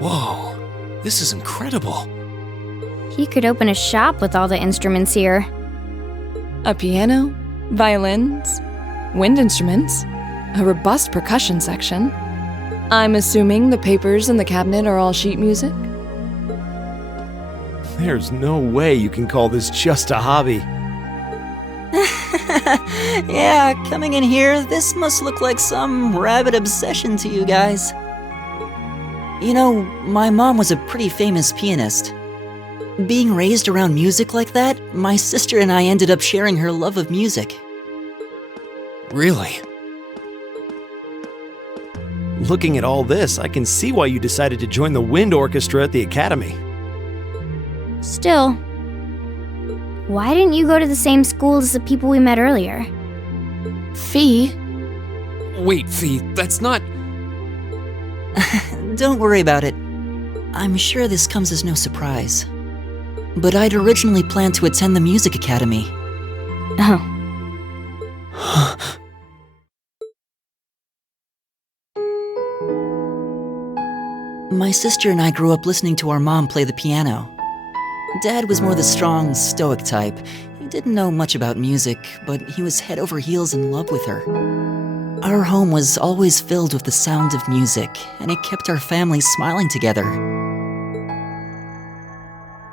Whoa, this is incredible. He could open a shop with all the instruments here. A piano, violins, wind instruments, a robust percussion section. I'm assuming the papers in the cabinet are all sheet music? There's no way you can call this just a hobby. Yeah, coming in here, this must look like some rabid obsession to you guys. You know, my mom was a pretty famous pianist. Being raised around music like that, my sister and I ended up sharing her love of music. Really? Looking at all this, I can see why you decided to join the wind orchestra at the academy. Still, why didn't you go to the same school as the people we met earlier? Fee? Wait, Fee, that's not... Don't worry about it. I'm sure this comes as no surprise. But I'd originally planned to attend the music academy. Oh. My sister and I grew up listening to our mom play the piano. Dad was more the strong, stoic type. He didn't know much about music, but he was head over heels in love with her. Our home was always filled with the sound of music, and it kept our family smiling together.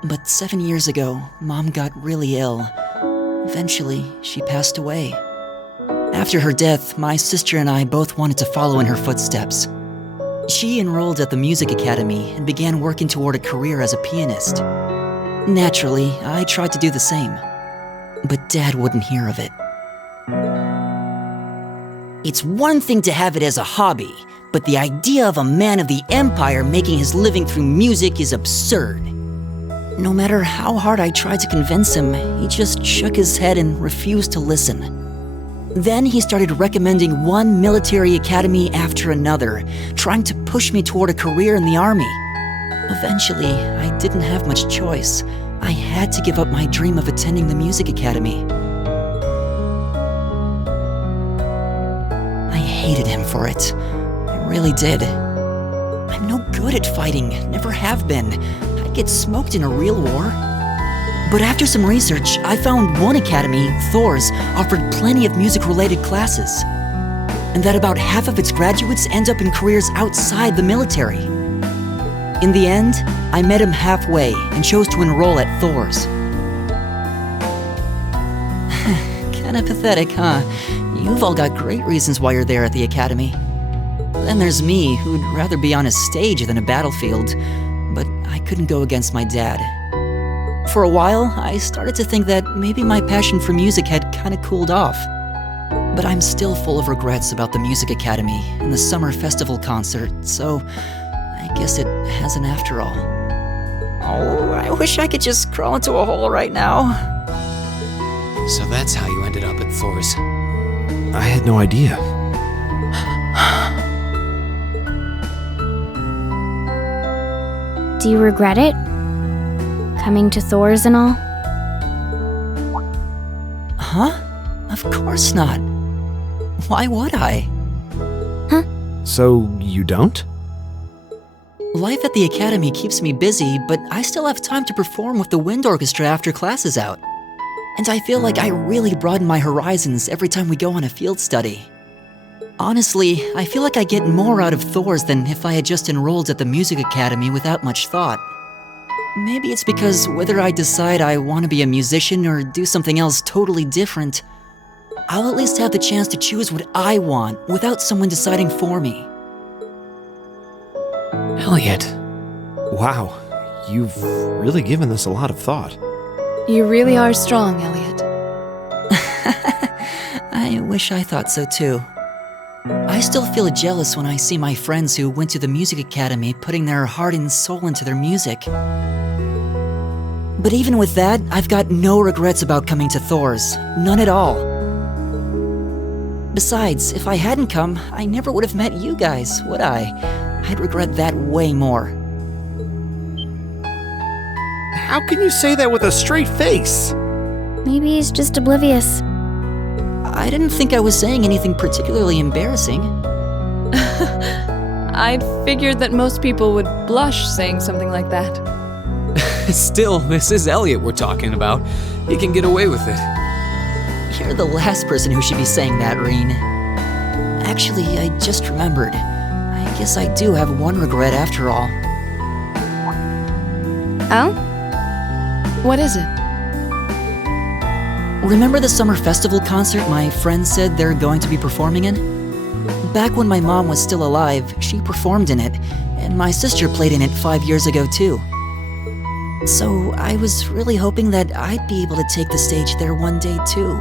But 7 years ago, Mom got really ill. Eventually, she passed away. After her death, my sister and I both wanted to follow in her footsteps. She enrolled at the music academy and began working toward a career as a pianist. Naturally, I tried to do the same, but Dad wouldn't hear of it. It's one thing to have it as a hobby, but the idea of a man of the empire making his living through music is absurd. No matter how hard I tried to convince him, he just shook his head and refused to listen. Then he started recommending one military academy after another, trying to push me toward a career in the army. Eventually, I didn't have much choice. I had to give up my dream of attending the music academy. I hated him for it. I really did. I'm no good at fighting, never have been. I'd get smoked in a real war. But after some research, I found one academy, Thor's, offered plenty of music-related classes. And that about half of its graduates end up in careers outside the military. In the end, I met him halfway and chose to enroll at Thor's. Kinda pathetic, huh? You've all got great reasons why you're there at the academy. Then there's me, who'd rather be on a stage than a battlefield, but I couldn't go against my dad. For a while, I started to think that maybe my passion for music had kinda cooled off. But I'm still full of regrets about the music academy and the summer festival concert, so I guess it hasn't after all. Oh, I wish I could just crawl into a hole right now. So that's how you ended up at Thor's. I had no idea. Do you regret it? Coming to Thor's and all? Huh? Of course not. Why would I? Huh? So you don't? Life at the academy keeps me busy, but I still have time to perform with the wind orchestra after class is out. And I feel like I really broaden my horizons every time we go on a field study. Honestly, I feel like I get more out of Thor's than if I had just enrolled at the music academy without much thought. Maybe it's because whether I decide I want to be a musician or do something else totally different, I'll at least have the chance to choose what I want without someone deciding for me. Elliot. Wow, you've really given this a lot of thought. You really are strong, Elliot. I wish I thought so too. I still feel jealous when I see my friends who went to the music academy putting their heart and soul into their music. But even with that, I've got no regrets about coming to Thor's. None at all. Besides, if I hadn't come, I never would have met you guys, would I? I'd regret that way more. How can you say that with a straight face? Maybe he's just oblivious. I didn't think I was saying anything particularly embarrassing. I'd figured that most people would blush saying something like that. Still, this is Elliot we're talking about. He can get away with it. You're the last person who should be saying that, Reen. Actually, I just remembered. I guess I do have one regret after all. Oh? What is it? Remember the summer festival concert my friends said they're going to be performing in? Back when my mom was still alive, she performed in it, and my sister played in it 5 years ago too. So I was really hoping that I'd be able to take the stage there one day too.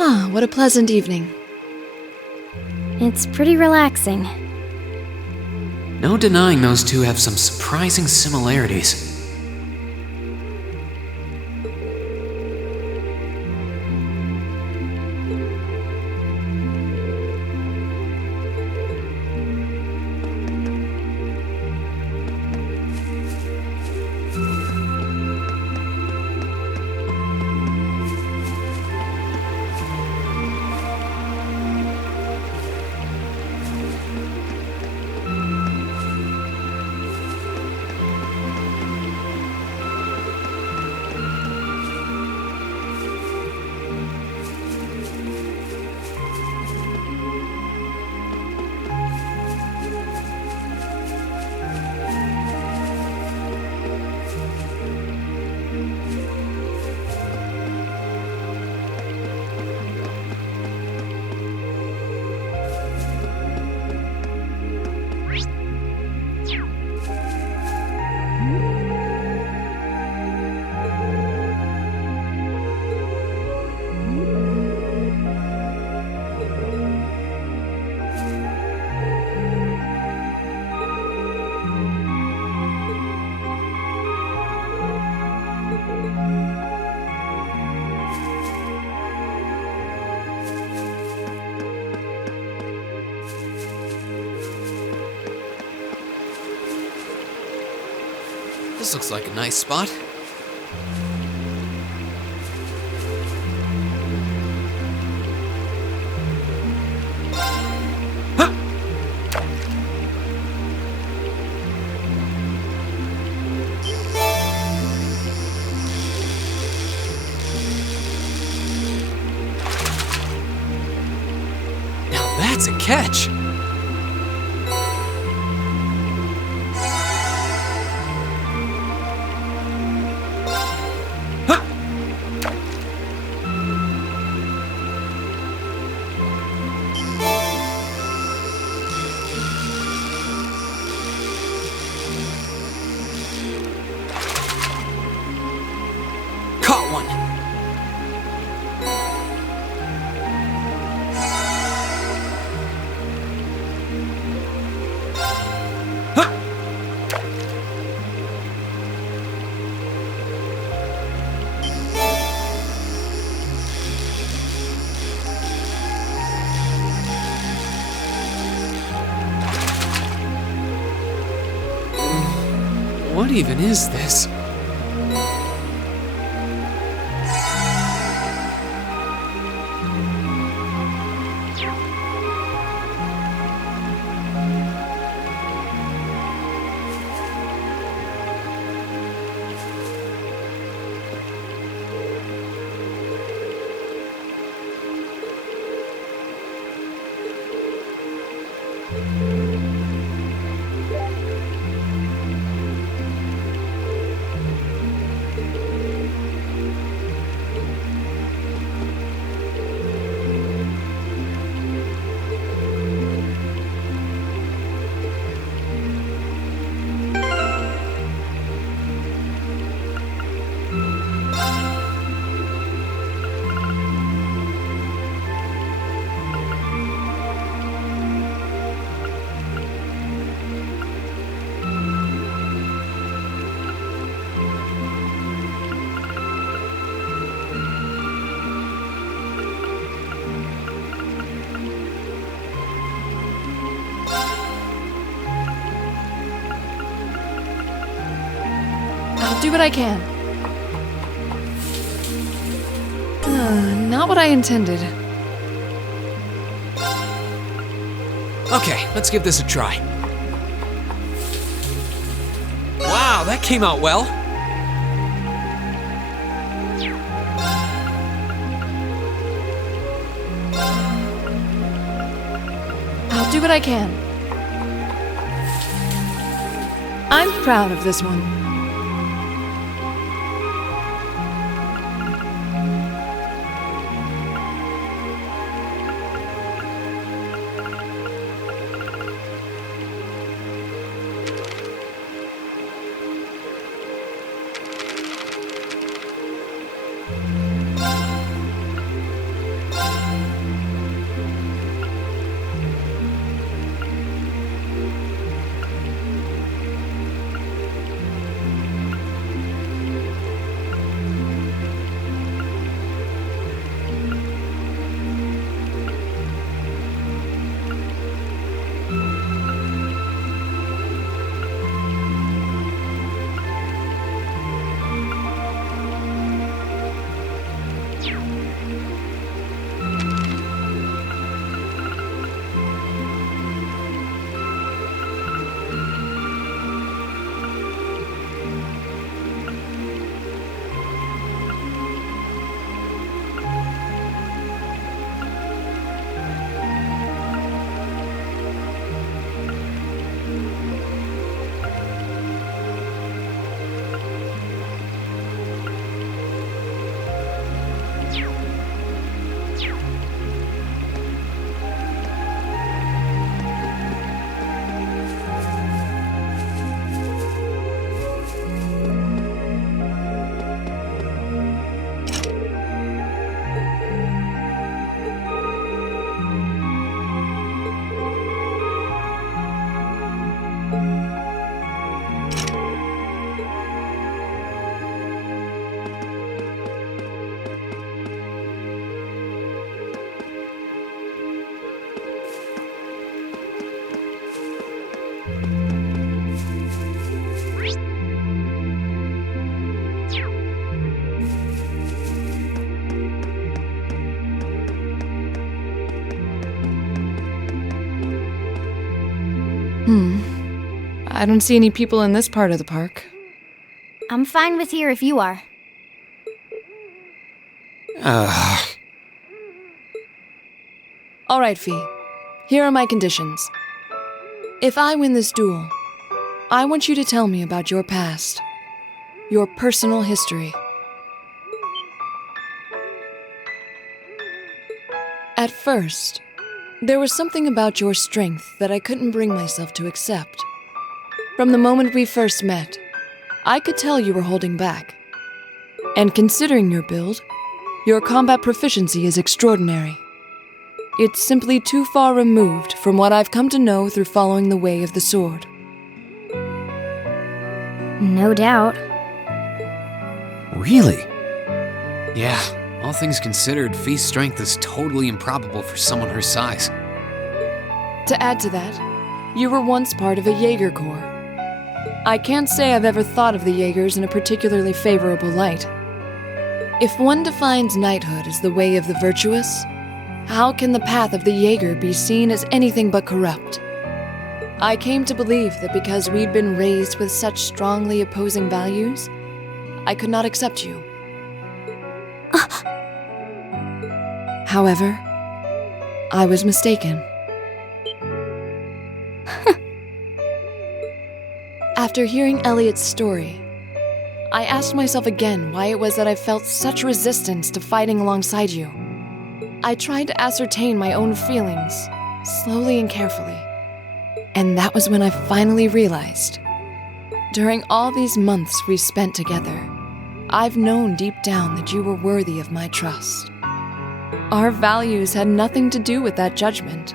Ah, what a pleasant evening. It's pretty relaxing. No denying those two have some surprising similarities. This looks like a nice spot. Huh! Now that's a catch. Caught one! What even is this? I'll do what I can. Not what I intended. Okay, let's give this a try. Wow, that came out well. I'll do what I can. I'm proud of this one. I don't see any people in this part of the park. I'm fine with here if you are. All right, Fee. Here are my conditions. If I win this duel, I want you to tell me about your past, your personal history. At first, there was something about your strength that I couldn't bring myself to accept. From the moment we first met, I could tell you were holding back. And considering your build, your combat proficiency is extraordinary. It's simply too far removed from what I've come to know through following the way of the sword. No doubt. Really? Yeah, all things considered, Fee's strength is totally improbable for someone her size. To add to that, you were once part of a Jaeger Corps. I can't say I've ever thought of the Jaegers in a particularly favorable light. If one defines knighthood as the way of the virtuous, how can the path of the Jaeger be seen as anything but corrupt? I came to believe that because we'd been raised with such strongly opposing values, I could not accept you. However, I was mistaken. After hearing Elliot's story, I asked myself again why it was that I felt such resistance to fighting alongside you. I tried to ascertain my own feelings, slowly and carefully. And that was when I finally realized. During all these months we spent together, I've known deep down that you were worthy of my trust. Our values had nothing to do with that judgment.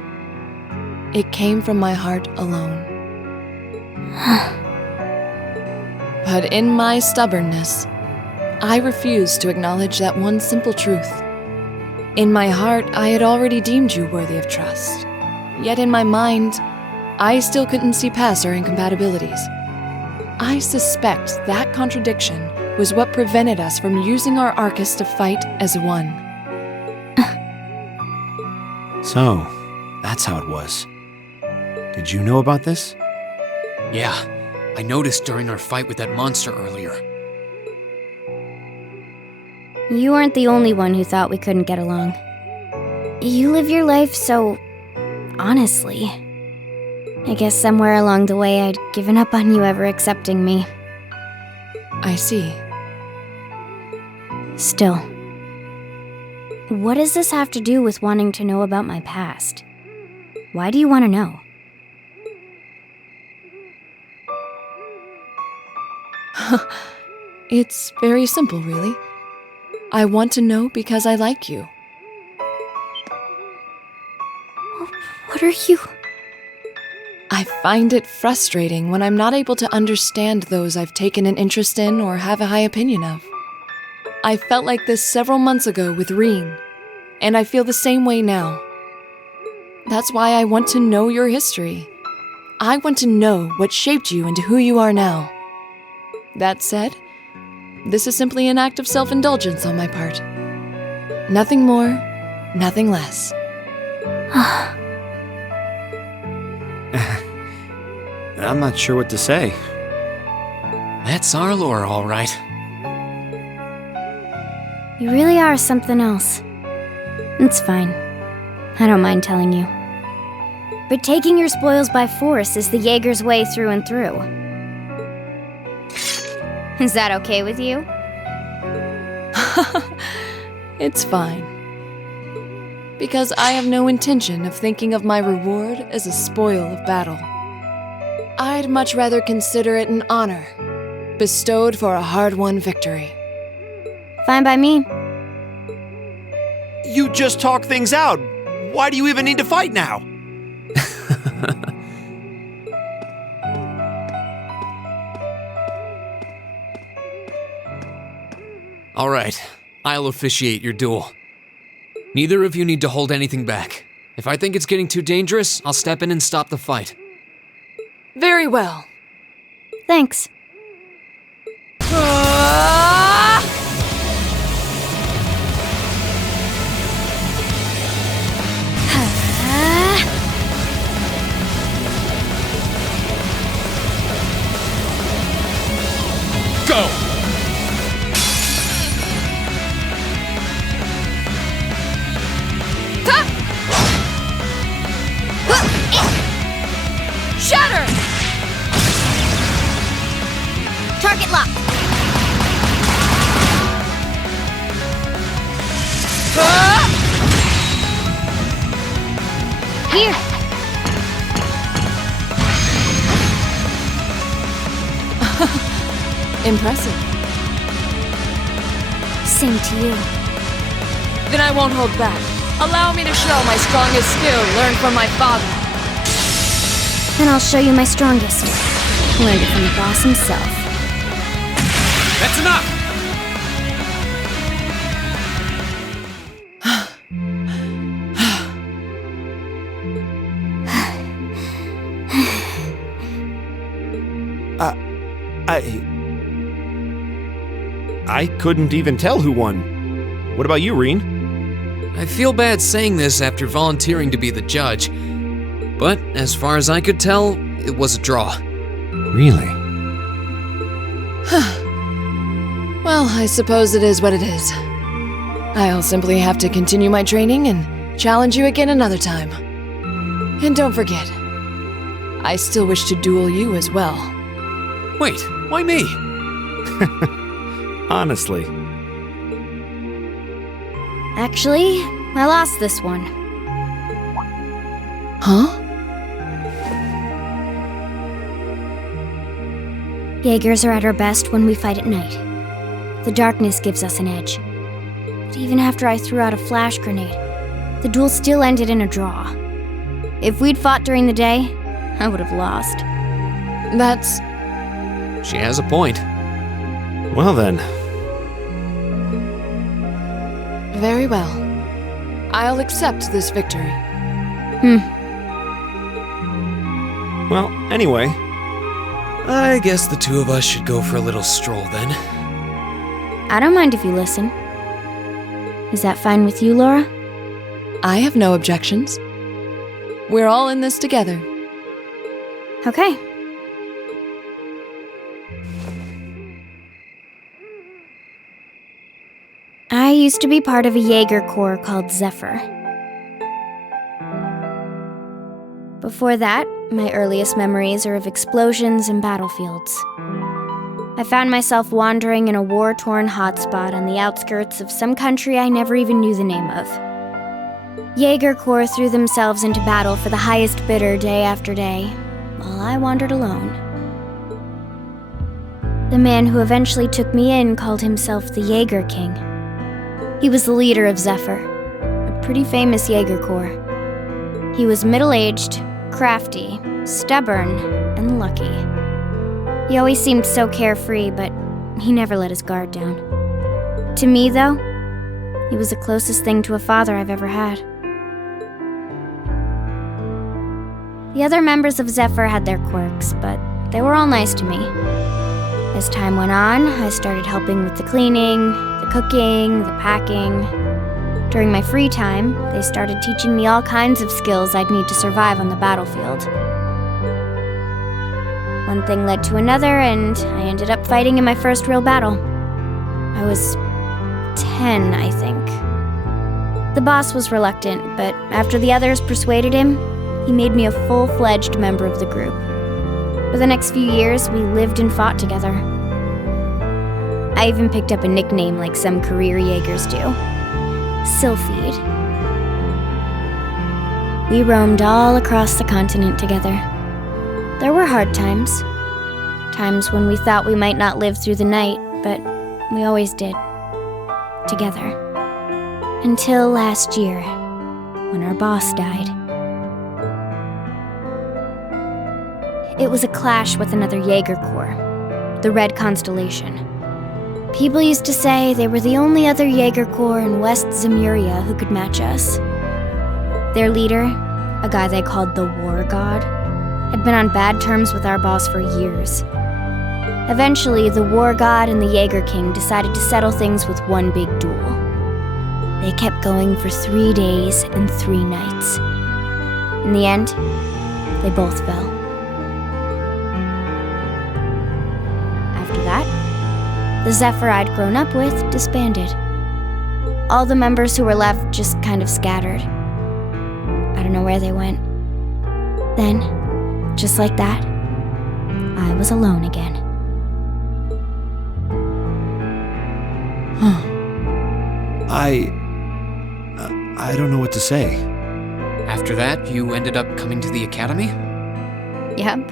It came from my heart alone. But in my stubbornness, I refused to acknowledge that one simple truth. In my heart, I had already deemed you worthy of trust. Yet in my mind, I still couldn't see past our incompatibilities. I suspect that contradiction was what prevented us from using our Arcus to fight as one. So, that's how it was. Did you know about this? Yeah, I noticed during our fight with that monster earlier. You weren't the only one who thought we couldn't get along. You live your life so honestly. I guess somewhere along the way I'd given up on you ever accepting me. I see. Still, what does this have to do with wanting to know about my past? Why do you want to know? It's very simple, really. I want to know because I like you. What are you? I find it frustrating when I'm not able to understand those I've taken an interest in or have a high opinion of. I felt like this several months ago with Reen, and I feel the same way now. That's why I want to know your history. I want to know what shaped you into who you are now. That said, this is simply an act of self-indulgence on my part. Nothing more, nothing less. I'm not sure what to say. That's our lore, all right. You really are something else. It's fine. I don't mind telling you. But taking your spoils by force is the Jaeger's way through and through. Is that okay with you? It's fine. Because I have no intention of thinking of my reward as a spoil of battle. I'd much rather consider it an honor, bestowed for a hard-won victory. Fine by me. You just talk things out. Why do you even need to fight now? All right, I'll officiate your duel. Neither of you need to hold anything back. If I think it's getting too dangerous, I'll step in and stop the fight. Very well. Thanks. Go! Shatter! Target locked. Here. Impressive. Same to you. Then I won't hold back. Allow me to show my strongest skill learned from my father. Then I'll show you my strongest. Learned it from the boss himself. That's enough! I couldn't even tell who won. What about you, Reen? I feel bad saying this after volunteering to be the judge, but as far as I could tell, it was a draw. Really? Well, I suppose it is what it is. I'll simply have to continue my training and challenge you again another time. And don't forget, I still wish to duel you as well. Wait, why me? Honestly. Actually, I lost this one. Huh? Jaegers are at our best when we fight at night. The darkness gives us an edge. But even after I threw out a flash grenade, the duel still ended in a draw. If we'd fought during the day, I would have lost. That's... She has a point. Well then. very well. I'll accept this victory. Well, anyway. I guess the two of us should go for a little stroll then. I don't mind if you listen. Is that fine with you, Laura? I have no objections. We're all in this together. Okay. I used to be part of a Jaeger Corps called Zephyr. Before that, my earliest memories are of explosions and battlefields. I found myself wandering in a war-torn hotspot on the outskirts of some country I never even knew the name of. Jaeger Corps threw themselves into battle for the highest bidder day after day, while I wandered alone. The man who eventually took me in called himself the Jaeger King. He was the leader of Zephyr, a pretty famous Jaeger Corps. He was middle-aged, crafty, stubborn, and lucky. He always seemed so carefree, but he never let his guard down. To me, though, he was the closest thing to a father I've ever had. The other members of Zephyr had their quirks, but they were all nice to me. As time went on, I started helping with the cleaning, the cooking, the packing. During my free time, they started teaching me all kinds of skills I'd need to survive on the battlefield. One thing led to another, and I ended up fighting in my first real battle. I was 10, I think. The boss was reluctant, but after the others persuaded him, he made me a full-fledged member of the group. For the next few years, we lived and fought together. I even picked up a nickname like some career Jaegers do. Sylphid. We roamed all across the continent together. There were hard times. Times when we thought we might not live through the night, but we always did. Together. Until last year, when our boss died. It was a clash with another Jaeger Corps, the Red Constellation. People used to say they were the only other Jaeger Corps in West Zemuria who could match us. Their leader, a guy they called the War God, had been on bad terms with our boss for years. Eventually, the War God and the Jaeger King decided to settle things with one big duel. They kept going for 3 days and 3 nights. In the end, they both fell. After that, the Zephyr I'd grown up with disbanded. All the members who were left just kind of scattered. I don't know where they went. Then, just like that, I was alone again. I don't know what to say. After that, you ended up coming to the academy? Yep.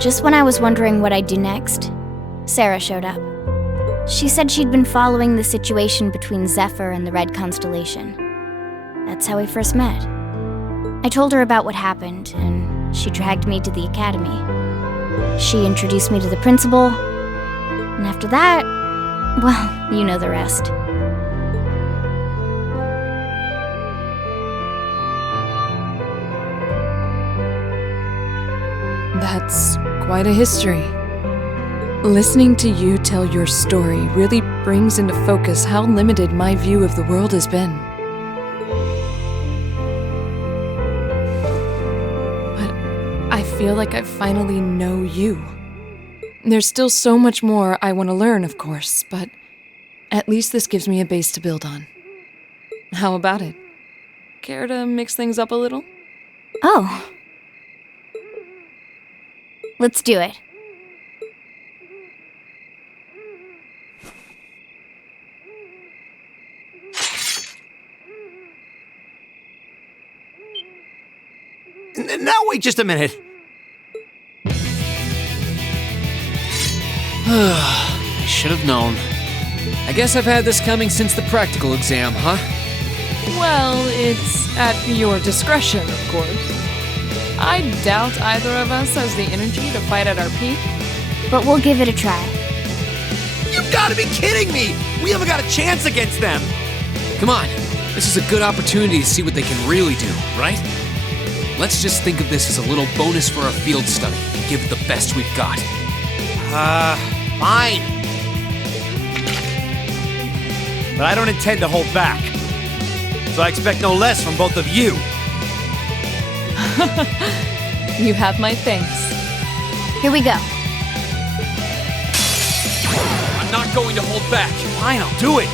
Just when I was wondering what I'd do next, Sarah showed up. She said she'd been following the situation between Zephyr and the Red Constellation. That's how we first met. I told her about what happened, and she dragged me to the academy. She introduced me to the principal, and after that, well, you know the rest. That's quite a history. Listening to you tell your story really brings into focus how limited my view of the world has been. But I feel like I finally know you. There's still so much more I want to learn, of course, but at least this gives me a base to build on. How about it? Care to mix things up a little? Oh. Let's do it. Now wait just a minute. I should have known. I guess I've had this coming since the practical exam, huh? Well, it's at your discretion, of course. I doubt either of us has the energy to fight at our peak. But we'll give it a try. You've got to be kidding me! We haven't got a chance against them! Come on, this is a good opportunity to see what they can really do, right? Let's just think of this as a little bonus for our field study and give it the best we've got. Fine. But I don't intend to hold back. So I expect no less from both of you. You have my thanks. Here we go. I'm not going to hold back. Fine, I'll do it.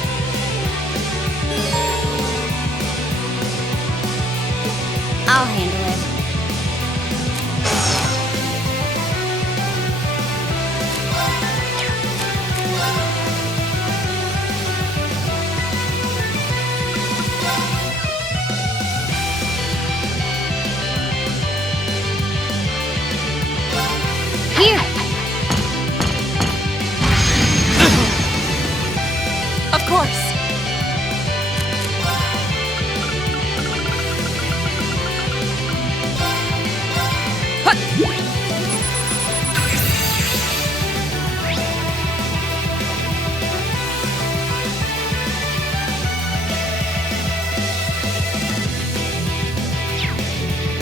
I'll handle it. Here! Of course.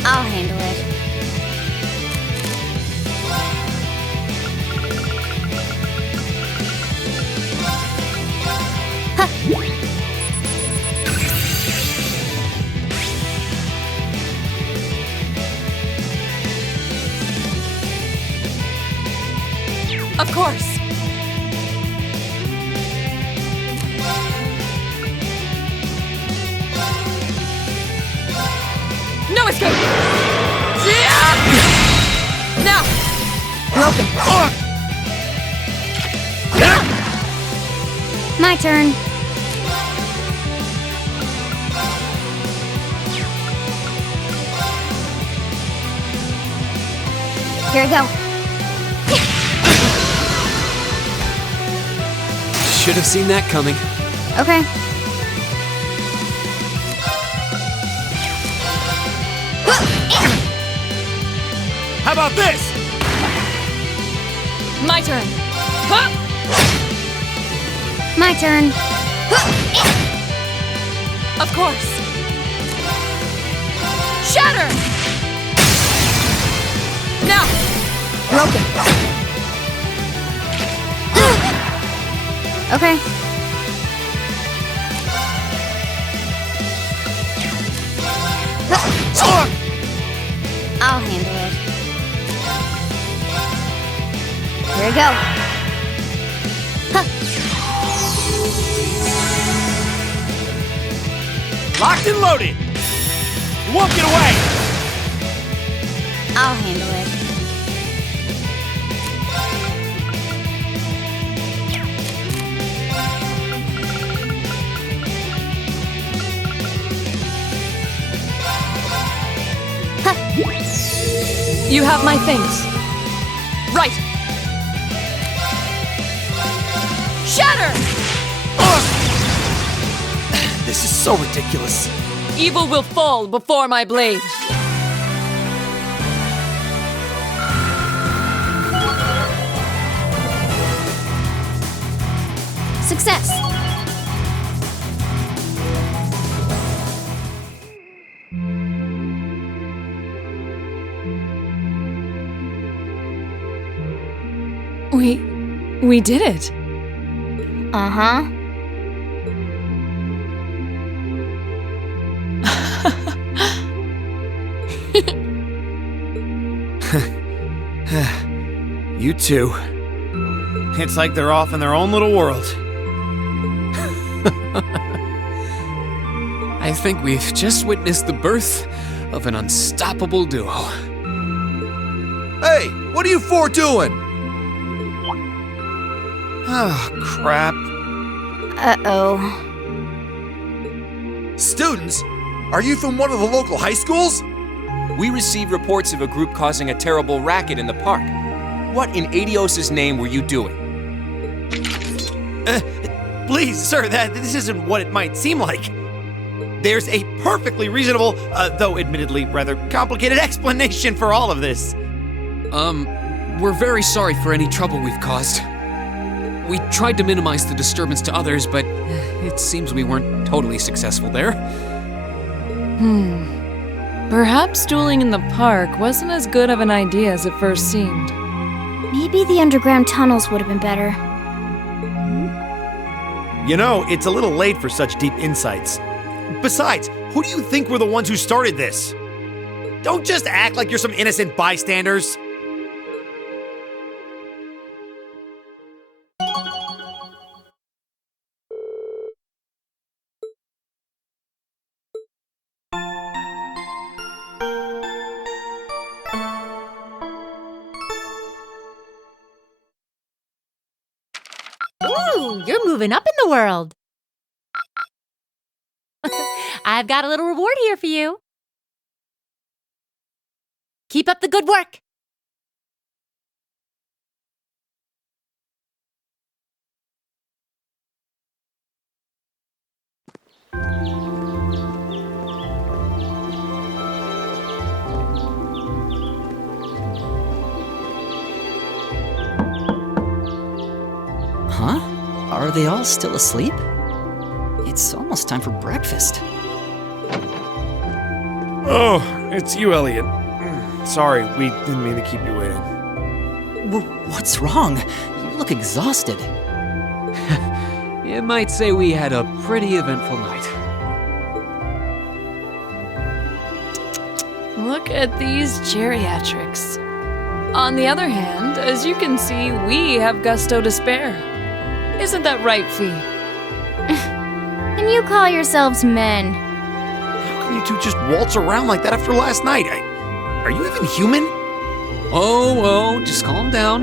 I'll handle it. Of course. No escape! Now! Broken. My turn. Here we go. Should have seen that coming. Okay. How about this? My turn. My turn. Of course. Shatter! Now! Broken. Okay. I'll handle it. Here we go. Huh. Locked and loaded. You won't get away. I'll handle it. You have my thanks. Right. Shatter! This is so ridiculous. Evil will fall before my blade. Success. We did it. Uh-huh. You two. It's like they're off in their own little world. I think we've just witnessed the birth of an unstoppable duo. Hey, what are you four doing? Oh, crap. Uh-oh. Students? Are you from one of the local high schools? We received reports of a group causing a terrible racket in the park. What in Adios' name were you doing? Please, sir, this isn't what it might seem like. There's a perfectly reasonable, though admittedly rather complicated explanation for all of this. We're very sorry for any trouble we've caused. We tried to minimize the disturbance to others, but it seems we weren't totally successful there. Perhaps dueling in the park wasn't as good of an idea as it first seemed. Maybe the underground tunnels would have been better. You know, it's a little late for such deep insights. Besides, who do you think were the ones who started this? Don't just act like you're some innocent bystanders. Ooh, you're moving up in the world. I've got a little reward here for you. Keep up the good work. Huh? Are they all still asleep? It's almost time for breakfast. Oh, it's you, Elliot. Sorry, we didn't mean to keep you waiting. What's wrong? You look exhausted. You might say we had a pretty eventful night. Look at these geriatrics. On the other hand, as you can see, we have gusto to spare. Isn't that right, Fee? And you call yourselves men? How can you two just waltz around like that after last night? Are you even human? Oh, just calm down.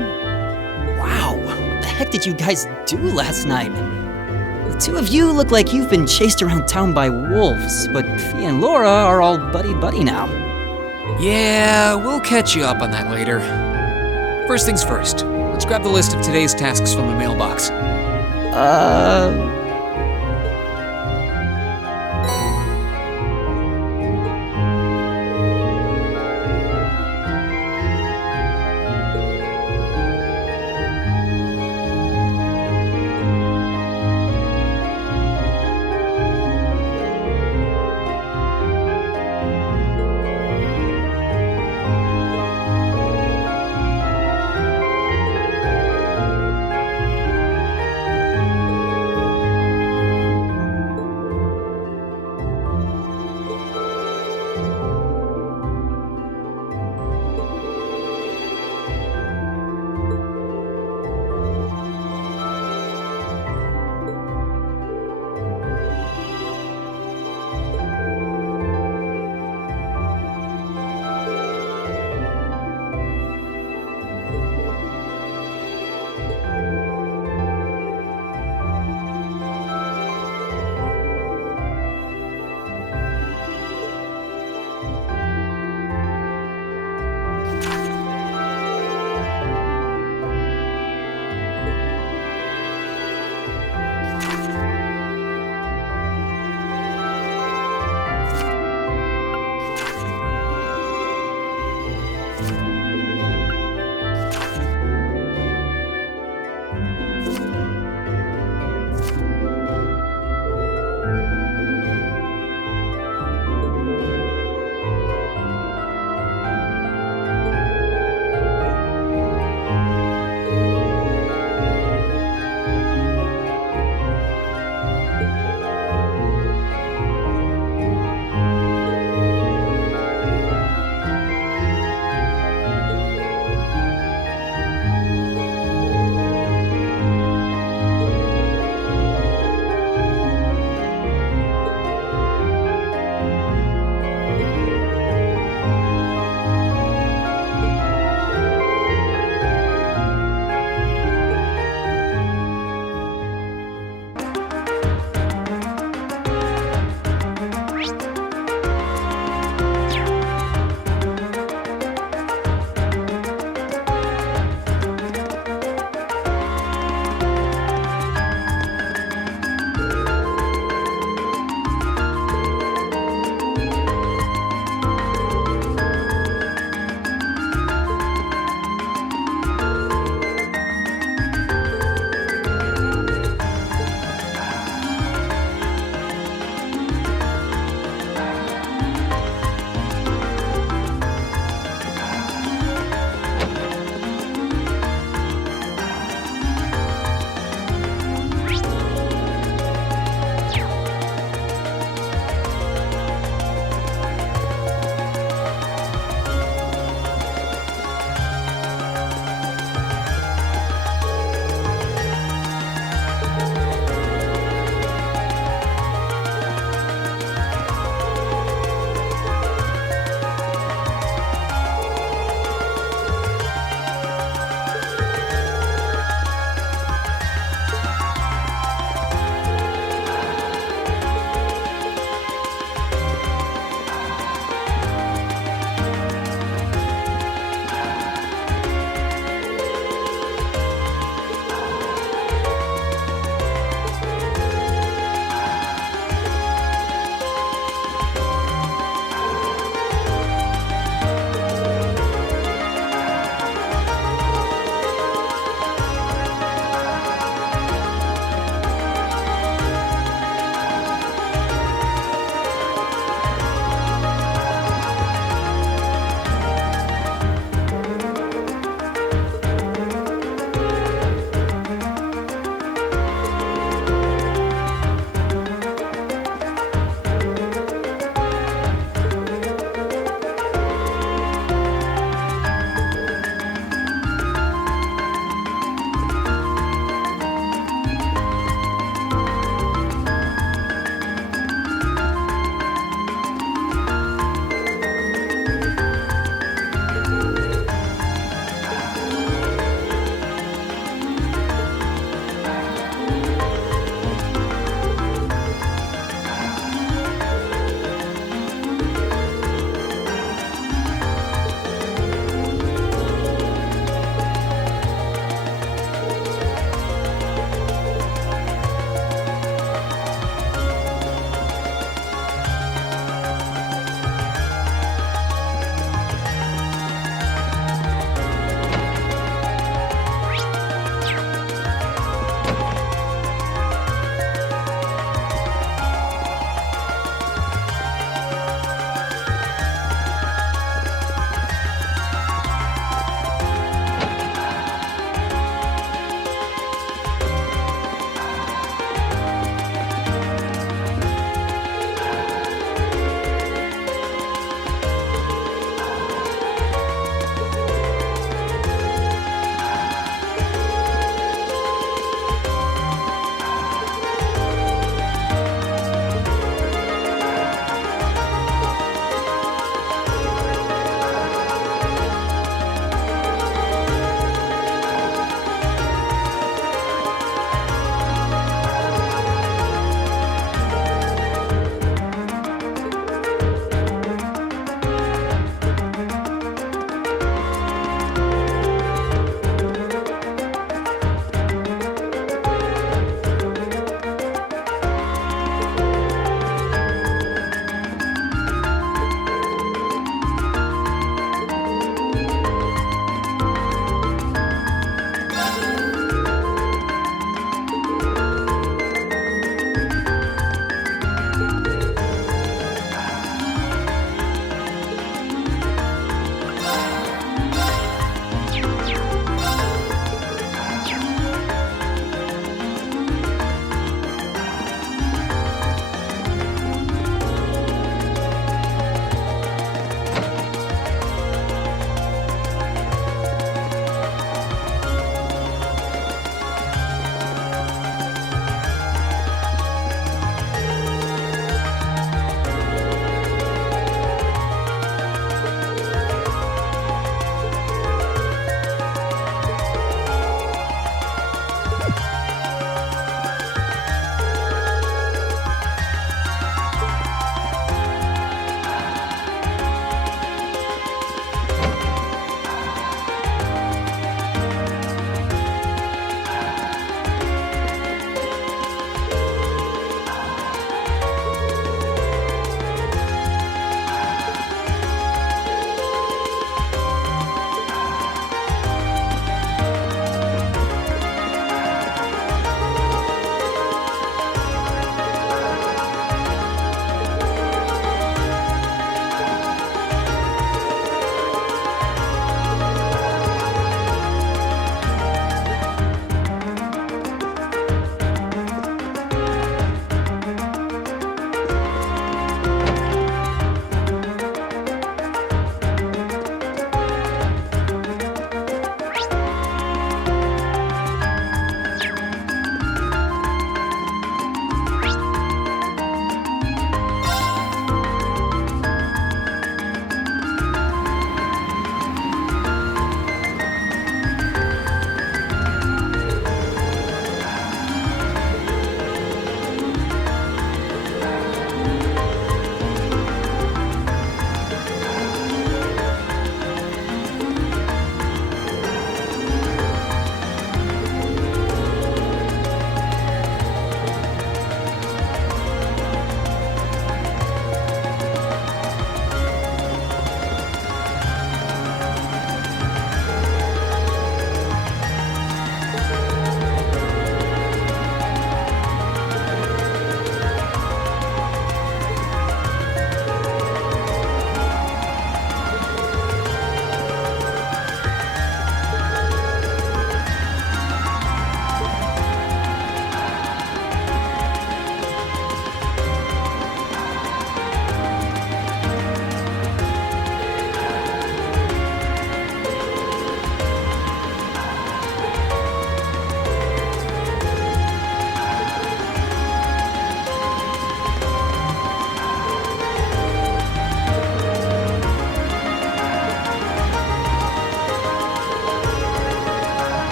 Wow, what the heck did you guys do last night? The two of you look like you've been chased around town by wolves, but Fee and Laura are all buddy-buddy now. Yeah, we'll catch you up on that later. First things first, let's grab the list of today's tasks from the mailbox.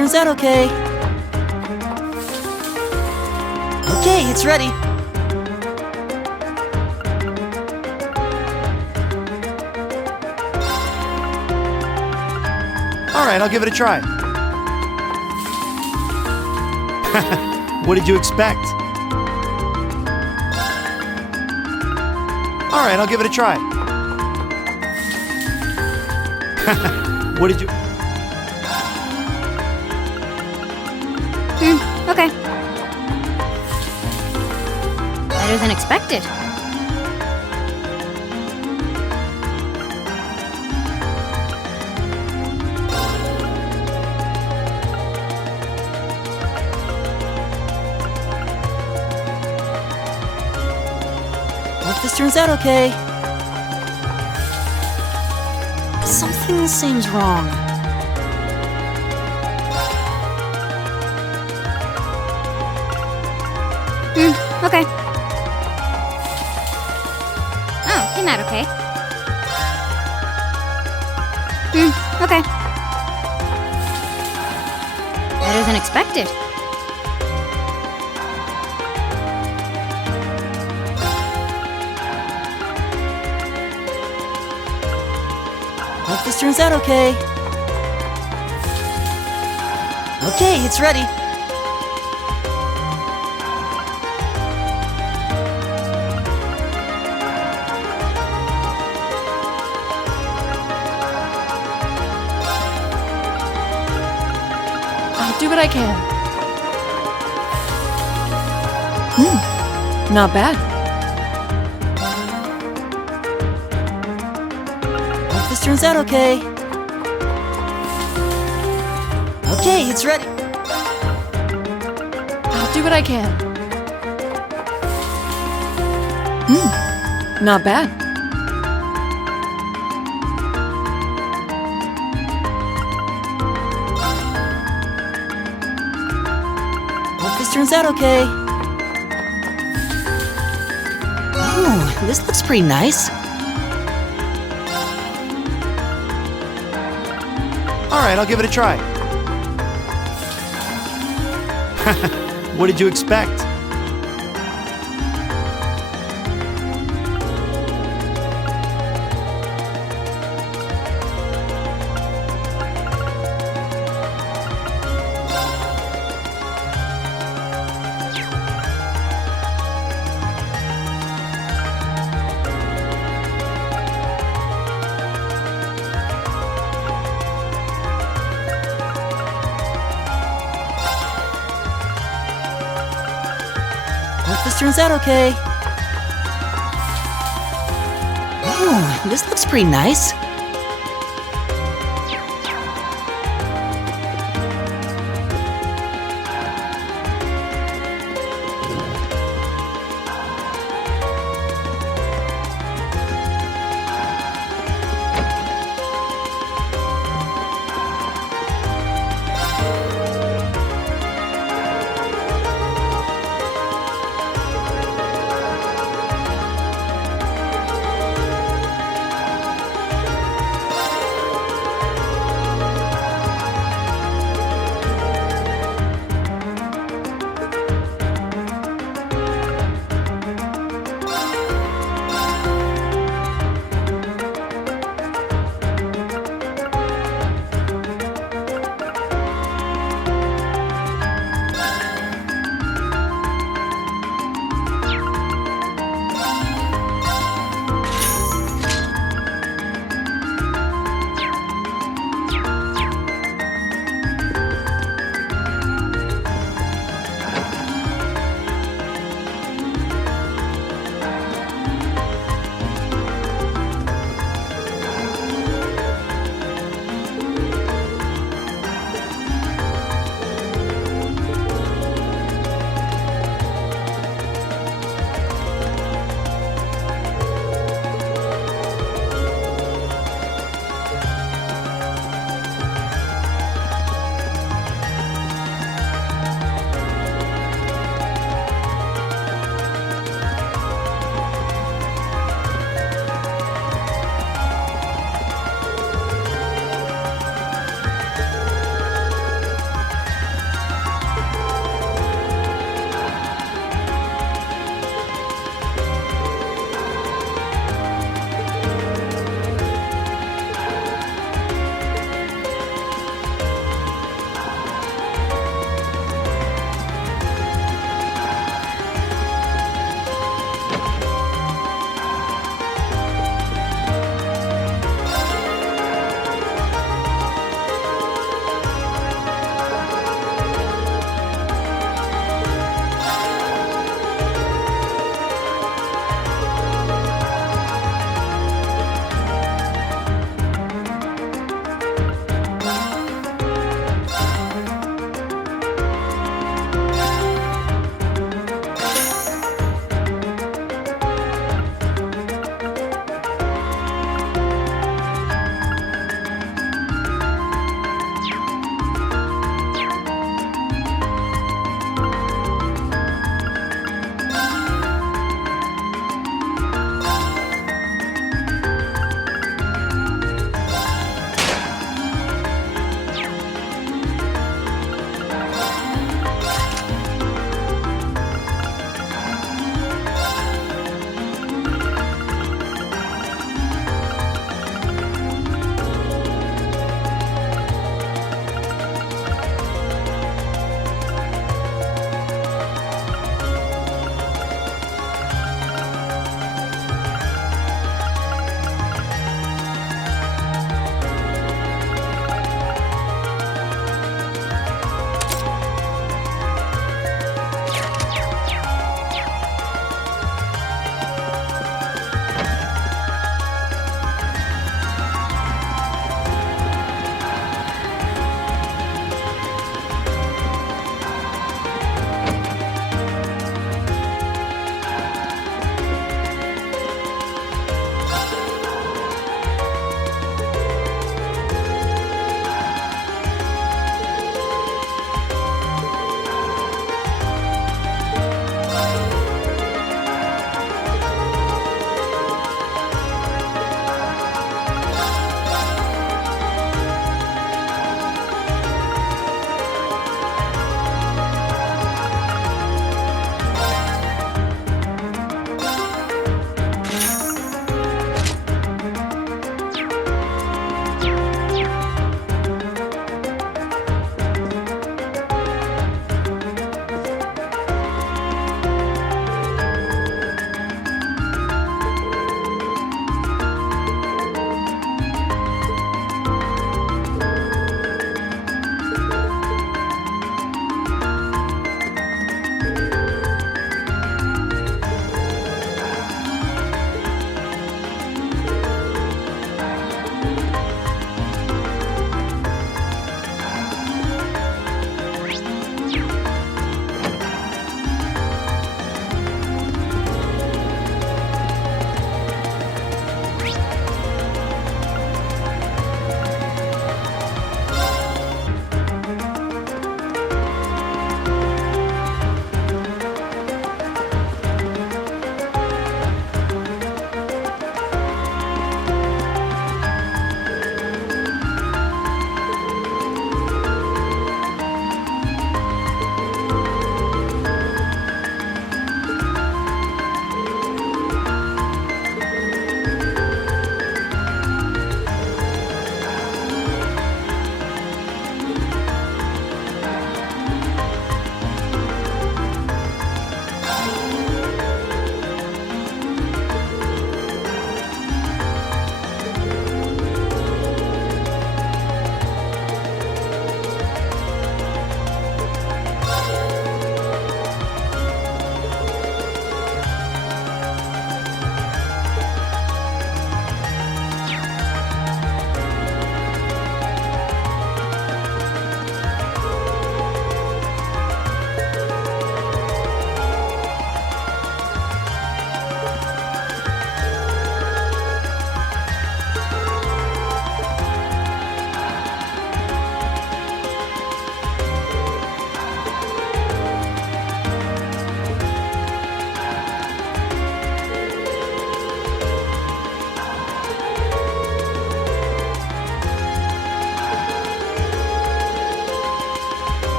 turns out okay. Okay, it's ready. Alright, I'll give it a try. What did you expect? Alright, I'll give it a try. What did you... Okay. Better than expected. Hope this turns out okay. Something seems wrong. Okay. Oh, came out okay. Okay. Better than expected. Hope this turns out okay. Okay, it's ready. I'll do what I can. Not bad. Hope this turns out okay. Okay, it's ready. I'll do what I can. Not bad. Hope this turns out okay. Ooh, this looks pretty nice. Alright, I'll give it a try. What did you expect? Hope this turns out okay. Ooh, this looks pretty nice.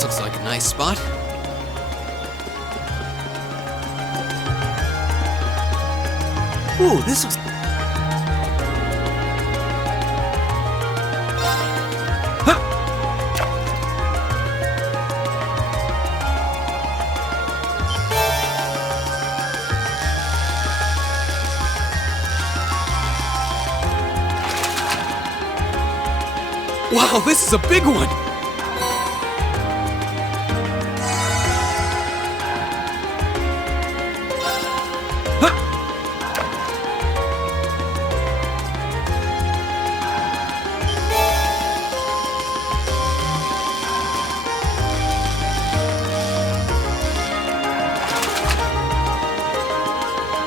This looks like a nice spot. Ooh, this looks... Wow, this is a big one!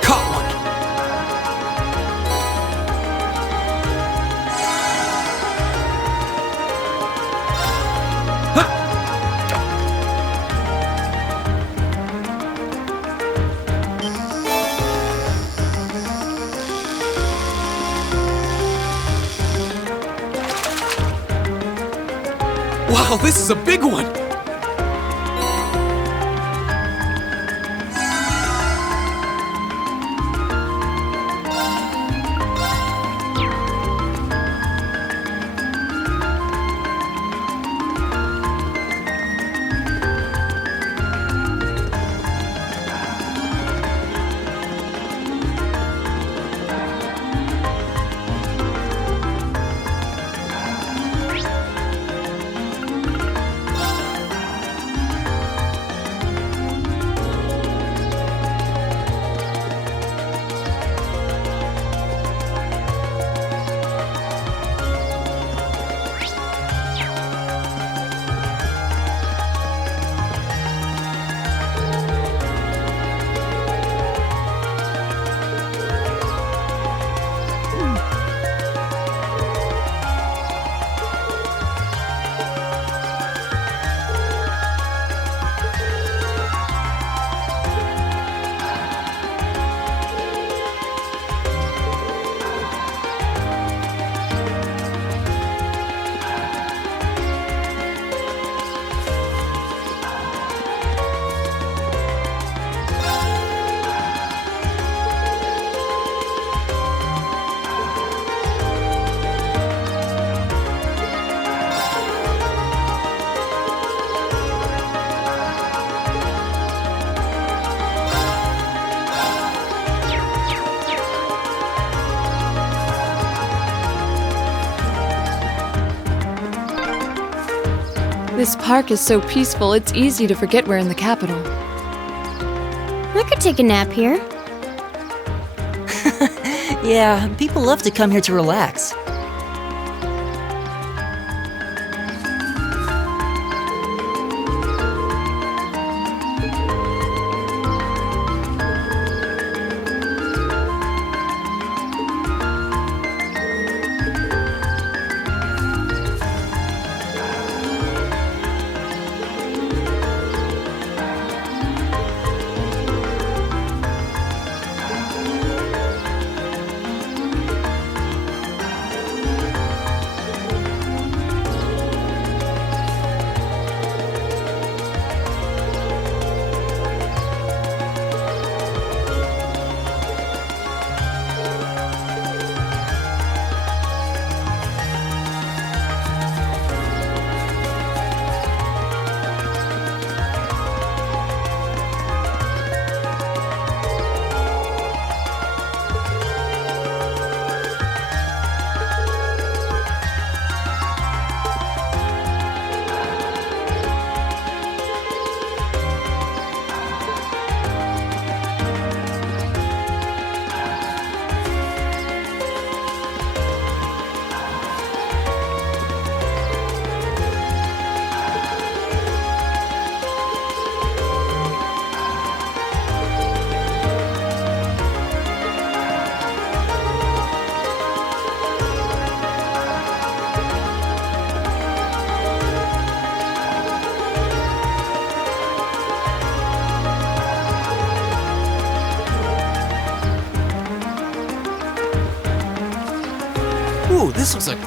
Caught one! Wow, this is a big one! This park is so peaceful, it's easy to forget we're in the capital. I could take a nap here. Yeah, people love to come here to relax. Ooh, this looks like...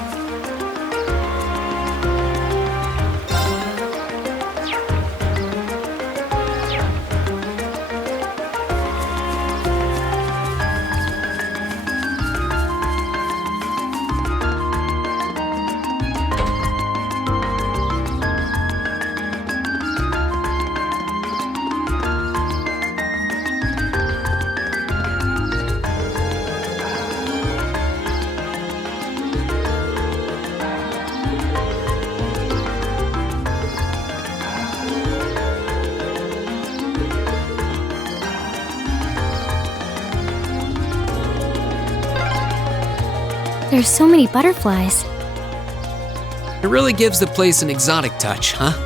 There's so many butterflies. It really gives the place an exotic touch, huh?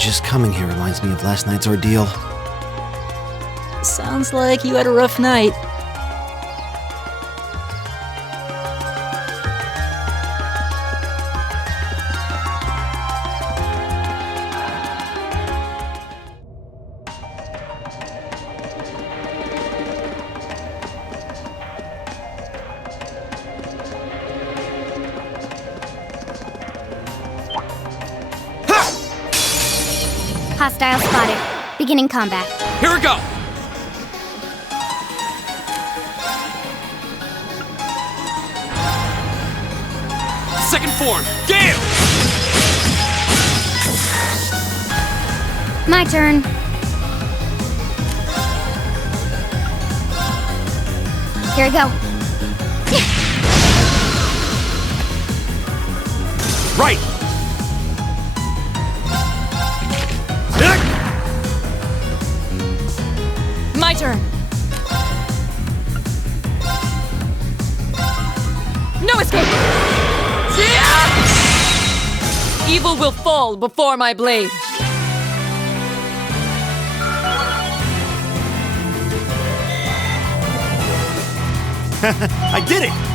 Just coming here reminds me of last night's ordeal. Sounds like you had a rough night. Hostile spotted. Beginning combat. Here we go! Second form, Gale! My turn. Here we go. Right! My turn. No escape! Evil will fall before my blade. I did it!